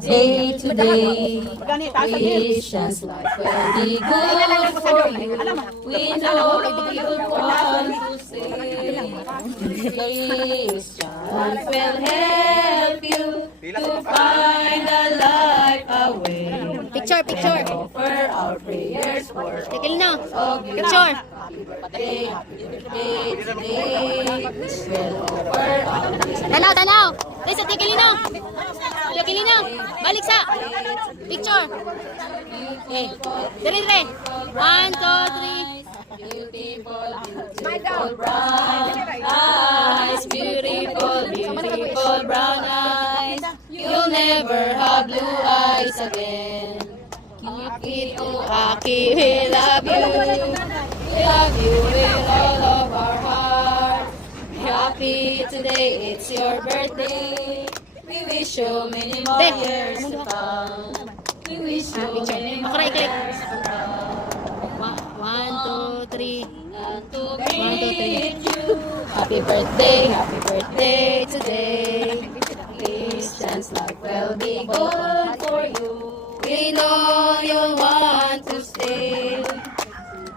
Day to day, Christians life will be good for you. We know you want to stay. Christians will help you to find a life away. Picture, picture. Offer our prayers for Tikil na. all of you. Picture. Happy birthday today. We'll offer our Tanaw, tanaw. Sa tikilinaw. Tikilinaw. Balik sa. Picture. Okay. Dire, dire. 1, 2, 3. beautiful, beautiful brown eyes, beautiful, beautiful brown eyes. You'll never have blue eyes again. Aki to Aki, we love you. We love you with all of our heart. Happy today, it's your birthday. We wish you many more years to come. We wish you many more years to come. 1, 2, 3. And to greet you. Happy birthday today. Christian's life will be good for you. We know you'll want to stay.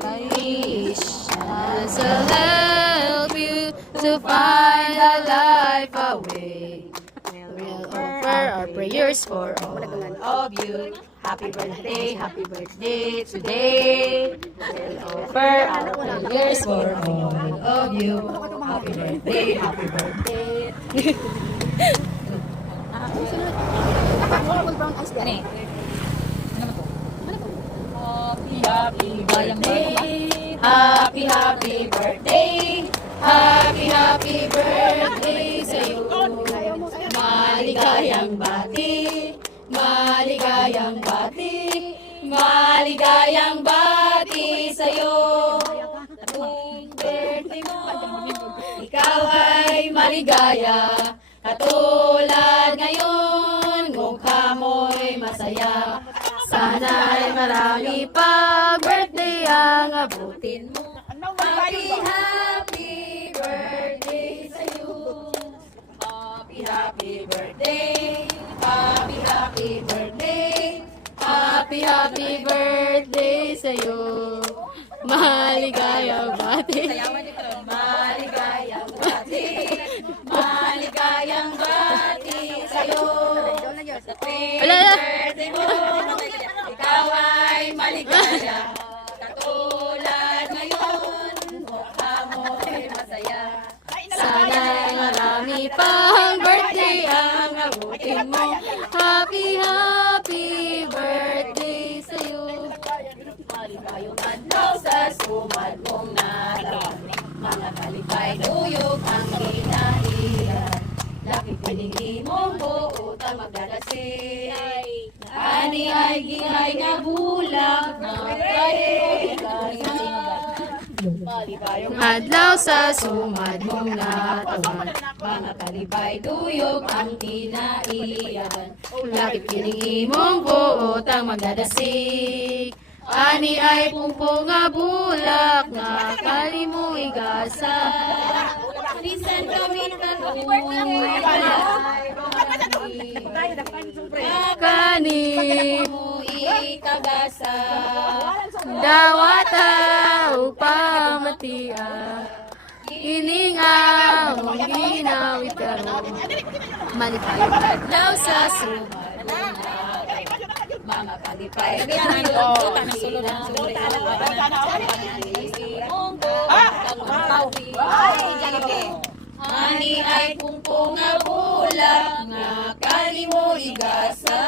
Christians will help you to find a life away. We'll offer our prayers for all of you. Happy birthday today. We'll offer our prayers for all of you. Happy birthday. Happy birthday. Happy birthday. Happy birthday sa iyo. Maligayang bati. Maligayang bati. Maligayang bati sa iyo. Kung birthday mo, ikaw ay maligaya. Katulad ngayon, mukha mo'y masaya. Sana ay marami pang birthday ang abutin mo. Happy birthday sa'yo. Happy birthday. Happy birthday. Happy birthday sa'yo. Maligayang bati. Maligayang bati. Maligayang bati sa'yo. Sa birthday mo, ikaw ay maligaya. Katulad ngayon, mukha mo ay masaya. Sana'y marami pang birthday ang abutin mo. Happy birthday sa'yo. Maligayong adlaw sa sumad mong naraw. Mga kalipay duyog ang kinahiyan. Lapit piningi mong buot ang magdalasin. Ani ay gingay nga bulak na maligayong adlaw sa sumad mong natawan. Mga kalipay duyog ang kinaiyan. Lapit piningi mong buot ang magdadasig. Ani ay pungpong nga bulak na kalimo igasa. Minsan kami kani ikagasa. Dawata upang matia. Ining among ginawit karon. Maligayang adlaw sa sumad. Mga kalipay ani ay pungpong nga bulak nga kalimo igasa.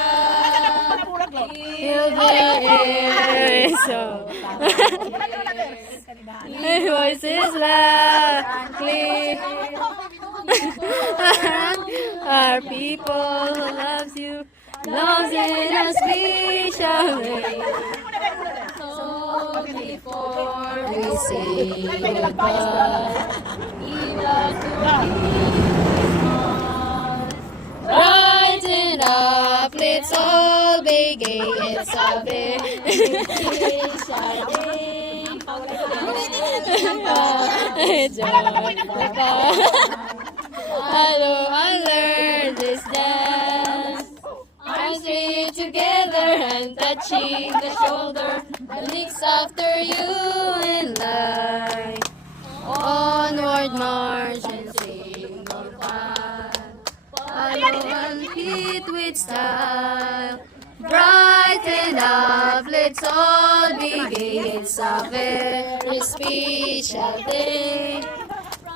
My voice is loudly. Our people who loves you, loves in a special way. So before we say goodbye, give us to brighten up, let's all be gay. It's a very special day. Hello, I learned this dance. I arms three together and touching the shoulder that leaks after you in life. Onward march and single file. Follow and hit with style. Brighten up, let's all begin. It's a very special day.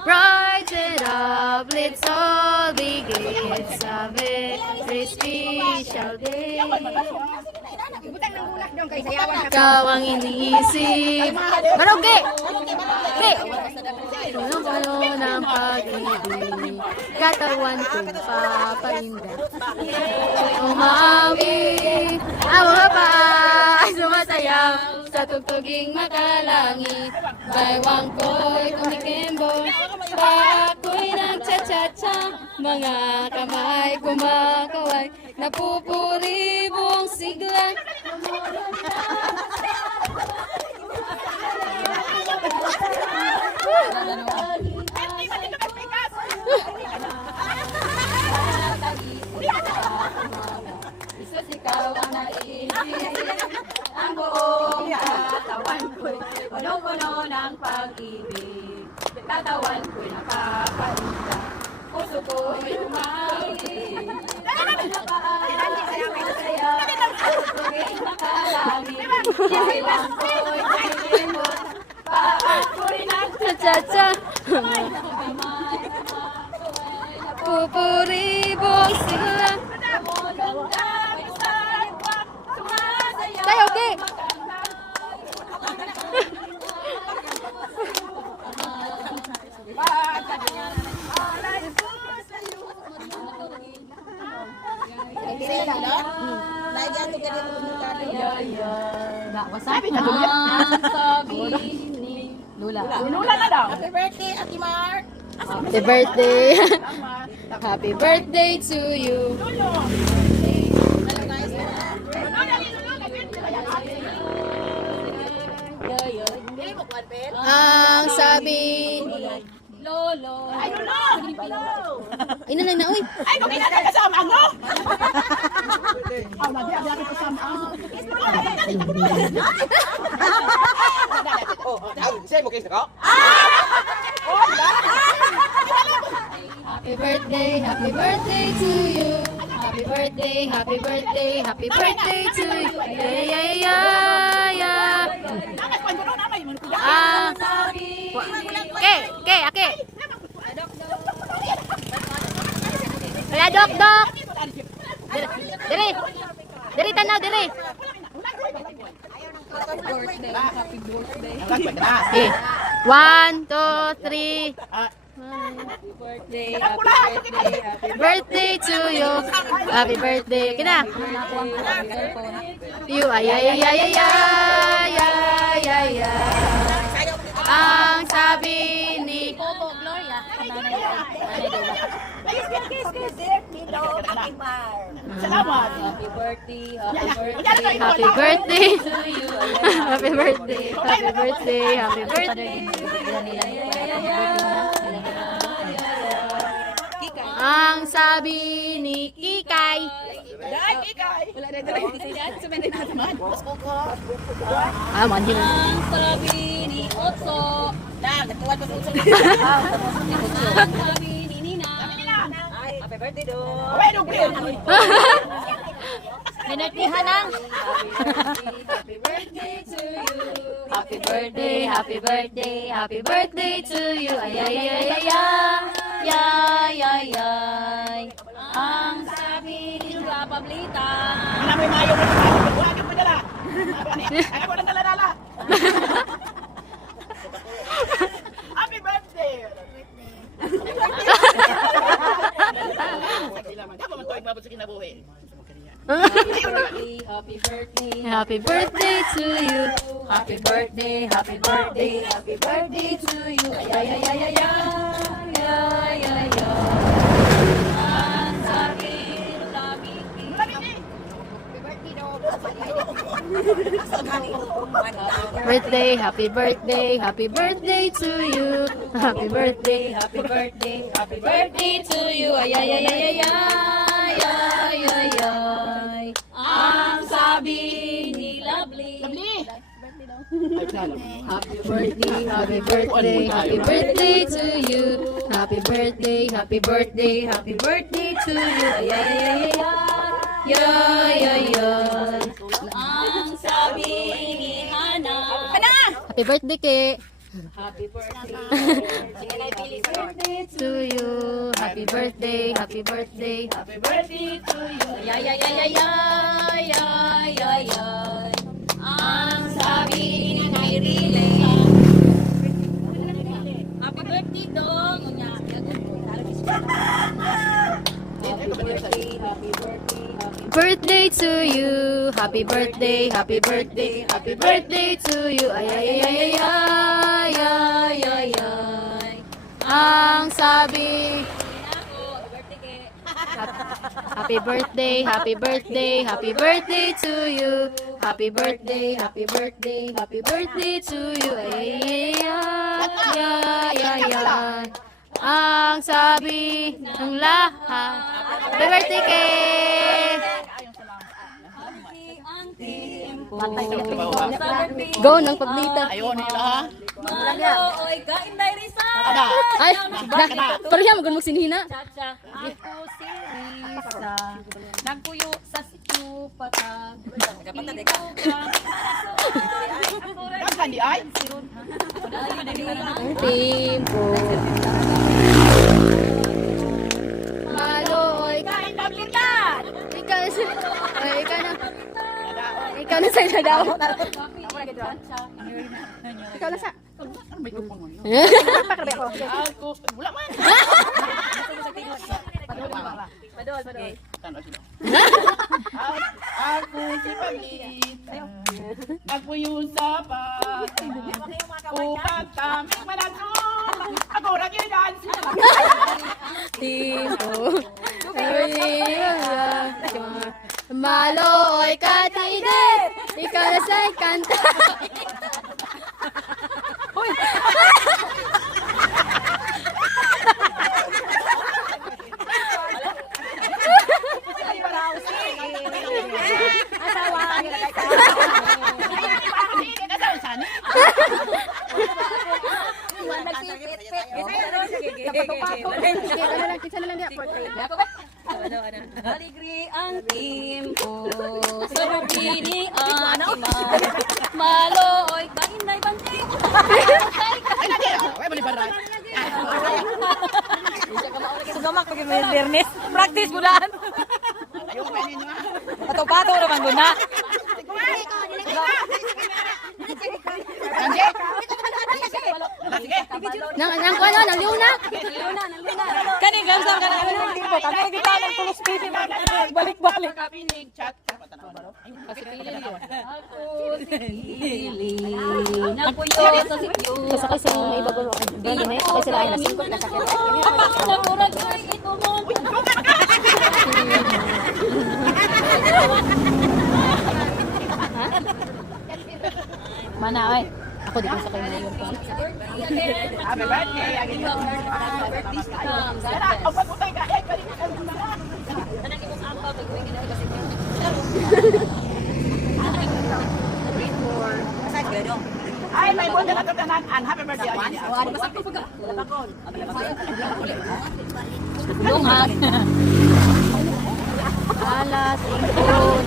Brighten up, let's all begin. It's a very special day. Ikaw ang iniisip. Marugi! Ge! Puno-puno ng pag-ibig. Katawan kong paparinda. Umawi ang mga paa sumasayaw sa tugtuging makalangit. Baywang ko'y kumikimbo, pa ako'y nagcha-cha-cha. Mga kamay kumakaway, napupuri buong sigla. Isa ikaw ang naiisip, ang buong katawan ko'y puno-puno ng pag-ibig. Katawan ko'y nakapalinda, puso ko'y umawi. Cha-cha-cha. Pupuri buong sila. Tayo, okay. Lula na daw. Happy birthday, Ate Mar. Happy birthday. Happy birthday to you. Ang sabi Lolo. Ay, Lolo! Ay, nanay na, uy. Ay, kung inanay ka sa amang mo! Ang nabi, abi ka sa amang. Say mo kayo ko? Happy birthday to you. Happy birthday, happy birthday, happy birthday to you. Yeah, yeah, yeah. Ake. Kaya dok. Diri tanaw diri. Happy birthday. 1, 2, 3. Happy birthday to you. Happy birthday. Kina. You ay. Ang sabi ni Popo Gloria. Salamat. Happy birthday to you. Happy birthday. Ang sabi ni Kikay. Manhin. Ang sabi ni Otso. Ang sabi ni Nina. Happy birthday do. Minatihan ang. Happy birthday to you. Happy birthday to you. Ay. Ang sabi ni Luga Pablita. May mayo na huwag mo dala. Ay ko nang dala. Happy birthday. Dapat man toy mabot sa kinabuhi. Happy birthday to you. Happy birthday to you. Ay. Ang sabi ni Luga Happy birthday to you. Happy birthday to you. Ay. Happy birthday, happy birthday, happy birthday to you. Happy birthday, happy birthday, happy birthday to you. Ay, ay, ay, ay, ay, ay, ay. Ang sabi ni Hana. Happy birthday, Ke. Happy birthday. Sige na, pili ko. To you. Happy birthday, happy birthday. Happy birthday to you. Ay, ay, ay, ay, ay, ay, ay, ay. Ang sabi ni Nanay Rile. Happy birthday, dong. Birthday to you. Happy birthday, happy birthday, happy birthday to you. Ay, ay, ay, ay, ay, ay, ay, ay. Ang sabi. Happy birthday, happy birthday, happy birthday to you. Happy birthday, happy birthday, happy birthday to you. Ay, ay, ay, ay, ay, ay. Ang sabi ng lahat. Happy birthday, Kay! Go ng paglita. Ayun nila ha. Malo, oy, kain dahil Risa. Ay, parang siya magandang sinina. Chacha, ako si Risa. Nagpuyo sa sityo patag. Ang kandi ay. Ang tempo. Maloy. Kain paglitan. Ikaw na sa daw. Ikaw na sa. May upon mo yun. Ako, wala man. Ako si Pablita. Ako yung sapat. Upang taming malasong. Ako ragilan. Tempo. Maloy katide. Ikaw na sa kanta. Aligri ang timpo. Sa rupini ang iman. Maloy, kain dahil bangkay. Ay, bali baray. Sugamak pag may dernis. Practice mo daan. Ayaw ko kainin nyo ha. Pato-pato naman mo na. Nang ano, nang liunak. Kaning gamsam ka na ng timpo. Kami nagkita ng pulos pipi. Balik-balik. Kapinig chat. Kasi pili niyo. Ako si Pili. Nagpuyo sa sityo. Kasakay sa mga iba ko. Hindi na sakay sila ay nasingkot na sakit. Apak na kurag ko ito mo. Mana ay. Ako di ko sakay na yun. Happy birthday. Ang pagputay ka. Ay, galing ka. Ay, may buwan na katanan. Happy birthday. Alas, info.